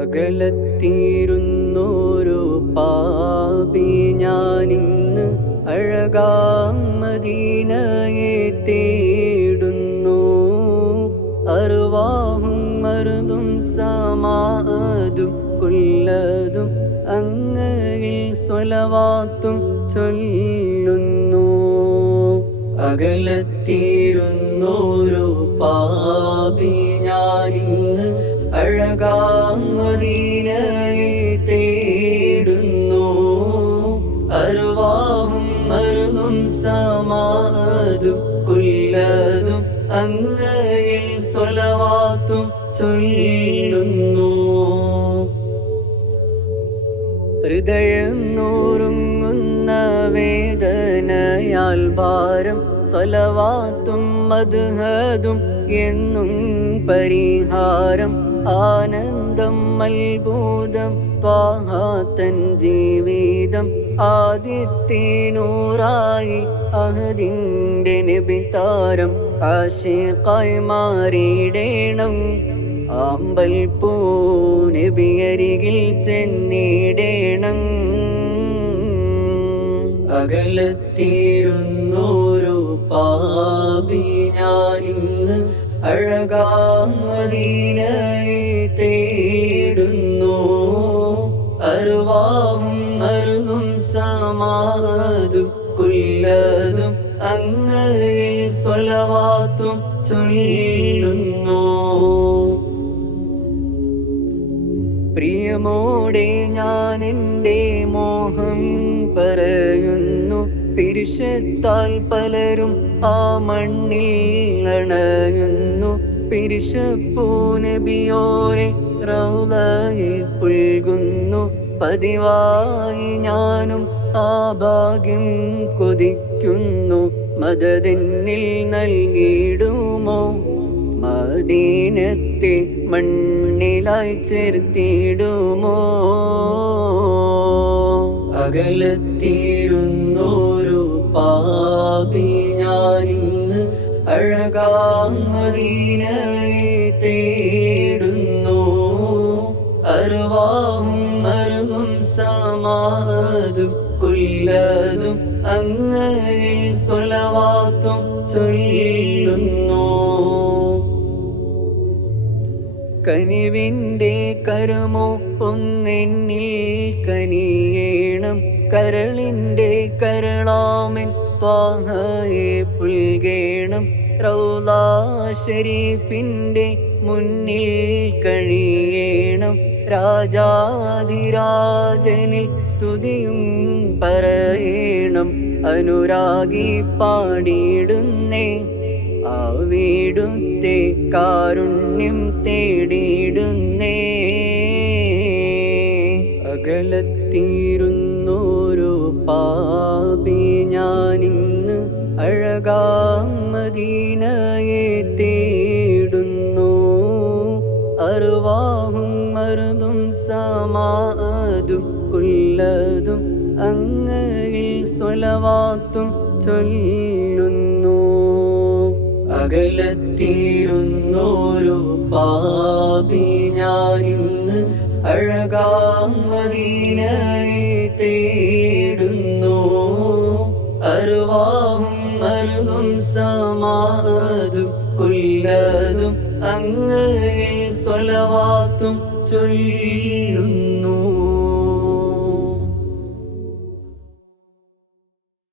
അകലത്തീരുന്നോരോ പാപി ഞാനിന്ന് അഴകാം മദീനയെ തേടുന്നു. അറുവാഹും മറുതും സമാതും കൊല്ലതും അങ്ങയിൽ സ്വലവാത്തും ചൊല്ലുന്നു. അകലത്തീരുന്നോരോ പാപി ഞാനിന്ന് തേടുന്നു അരുവാഹും മരുതും സമാതും കൊല്ലതും അങ്ങയിൽ സ്വലവാത്തും ചൊല്ലുന്നു. ഹൃദയം നൂറുങ്ങുന്ന വേദനയാൽ ഭാരം സ്വലവാത്തും മധുഹതും എന്നും പരിഹാരം ആനന്ദം അത്ഭുതം പാഹാത്തൻ ജീവിതം ആദിത്യനൂറായി അഹദിന്റെ നിബിതാരം ആശിക്കായി മാറിയിടേണം. ആമ്പൽ പൂനബിയരികിൽ ചെന്നിടേണം. അകലത്തീരുന്നോരോ പാപി ഞാനിന്ന് അഴകാം അരുവാവും അരുളും സമാതും കുല്ലതും അങ്ങയിൽ സ്വലവാത്തും ചൊല്ലുന്നു. പ്രിയമോടെ ഞാൻ എന്റെ മോഹം പറയുന്നു. പിരിശത്താൽ പലരും ആ മണ്ണിൽ അണയുന്നു. പിരിശപ്പൂനബിയോരെ റൗലയെ പുൽകുന്നു. പതിവായി ഞാനും ആ ഭാഗ്യം കൊതിക്കുന്നു. മദതെന്നിൽ നൽകിയിടുമോ? മദീനത്തെ മണ്ണിലായി ചേർത്തിടുമോ അകലത്തീരുന്നോരു പാപി ഞാനിന്ന് അഴകാം തേടുന്നു. അരുവും കൊല്ലതും അങ്ങയിൽ സ്വലവാത്തും ചൊല്ലുന്നു. കനിവിന്റെ കരമോ ഒന്നെന്നിൽ കനിയേണം. കരളിന്റെ കരളാമൻ പാഹയെ പുൽകേണം. റൗലാ ഷരീഫിന്റെ മുന്നിൽ കഴിയേണം രാജാതിരാജനിൽ സ്തുതിയും പറയണം. അനുരാഗി പാടിയിടുന്നേ. ആ വീടുത്തെ കാരുണ്യം തേടിയിടുന്നേ. അകലത്തിരുന്നൂരു പാപി ഞാനിന്ന് അഴകാമദീനയെ തേടുന്നു. അറുവാഹും മരുതും സമാതും കൊല്ലതും അങ്ങയിൽ സ്വലവാത്തും ചൊല്ലുന്നു. അകലത്തീരുന്നോരോ പാപി ഞാനിന്ന് അഴകാം തേടുന്നു. അരുവാഹും അരുതും സമാതും കൊല്ലതും അങ്ങയിൽ സ്വലവാത്തും ചൊല്ലുന്നു.